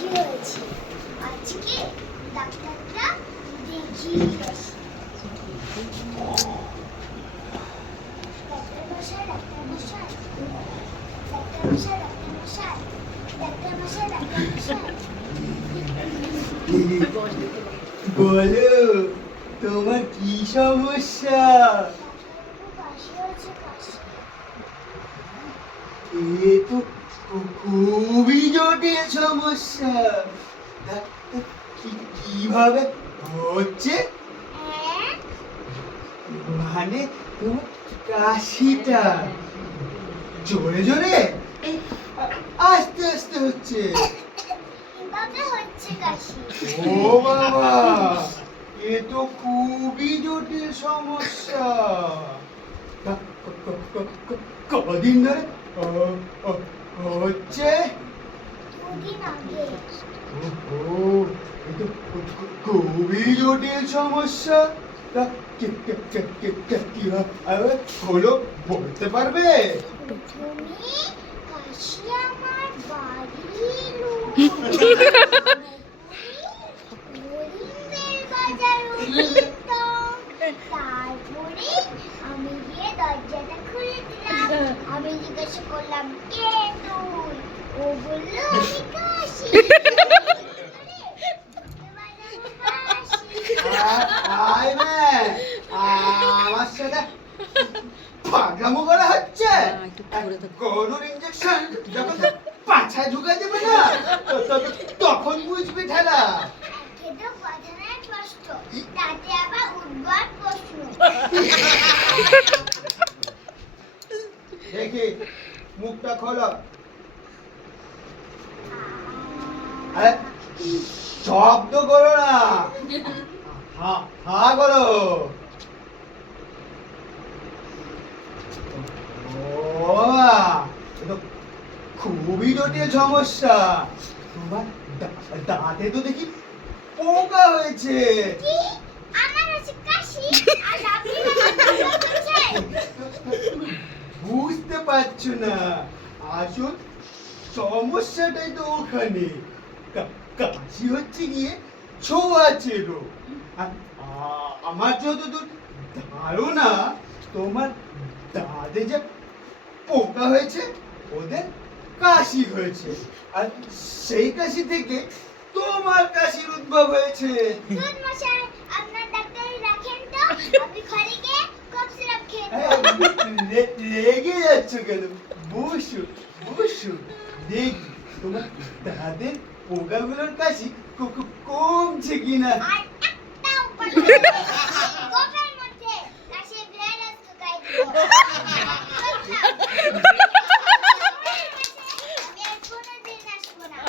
কাশি হয়েছে, আজকে ডাক্তারটা দেখিয়ে আসি। ডাক্তার মশাই, ডাক্তার মশাই, ডাক্তার মশাই, ডাক্তার মশাই, ডাক্তার মশাই, ডাক্তার মশাই। বলো, তোমার কি সমস্যা? ডাক্তারবাবু, কাশি হয়েছে, কাশি। এ তো খুবই জটিল সমস্যা। কিভাবে হচ্ছে? হ্যাঁ, মানে তোমার কাশিটা জোরে জোরে আস্তে আস্তে হচ্ছে? এভাবে হচ্ছে কাশি। ও বাবা, এ তো খুবই জটিল সমস্যা। কদিন ধরে হচ্ছে? দুদিন আগে। ওহো, এ তো খুবই জটিল সমস্যা। তা কিভাবে হলো বলতে পারবে? তুমি কাশি আমার বাড়ির বাজার তো তারপরে আমি গিয়ে দরজাটা খুলে দিলাম। আমি জিজ্ঞাসা করলাম, কে তুই? ও বললো, আমি কাশি। আয় ম্যান, আমার সাথে পাগলামো করা হচ্ছে। গরুর ইঞ্জেকশন যখন পাছায় ঢুকে দেবে না, তখন বুঝবি ঠেলা। খেতে কথা নাই কষ্ট, তাতে আবার উদ্ভট প্রশ্ন। দেখি মুখটা খোলো। আরে শব্দ করো না, হা করো। ও, এ তো খুবই জটিল সমস্যা। তোমার দাঁতে তো দেখি পোকা হয়েছে। কি? আমার হচ্ছে কাশি আর আপনি বলছেন? বুঝতে পারছো না, আসল সমস্যাটাই তো ওখানে। কাশি হচ্ছে গিয়ে ছোঁয়াচে রোগ। আর আমার যতদূর ধারণা, তোমার দাঁতে যে পোকা হয়েছে, ওদের কাশি হয়েছে, আর সেই কাশি থেকে তোমার কাশির উদ্ভব হয়েছে। দুধ মশাই, আপনার ডাক্তারি রাখেন তো, আমি ঘরে গিয়ে কফ সিরাপ খেয়ে নেবো। রেগে যাচ্ছ কেন? বসু বসু, দেখি তোমার দাঁতের পোকাগুলোর কাশি কমছে কিনা। আর একটাও পারবে না। কফের মধ্যে কাশির ভাইরাস ঢুকাই দিবো। আমি আর কোনোদিন আসবো না।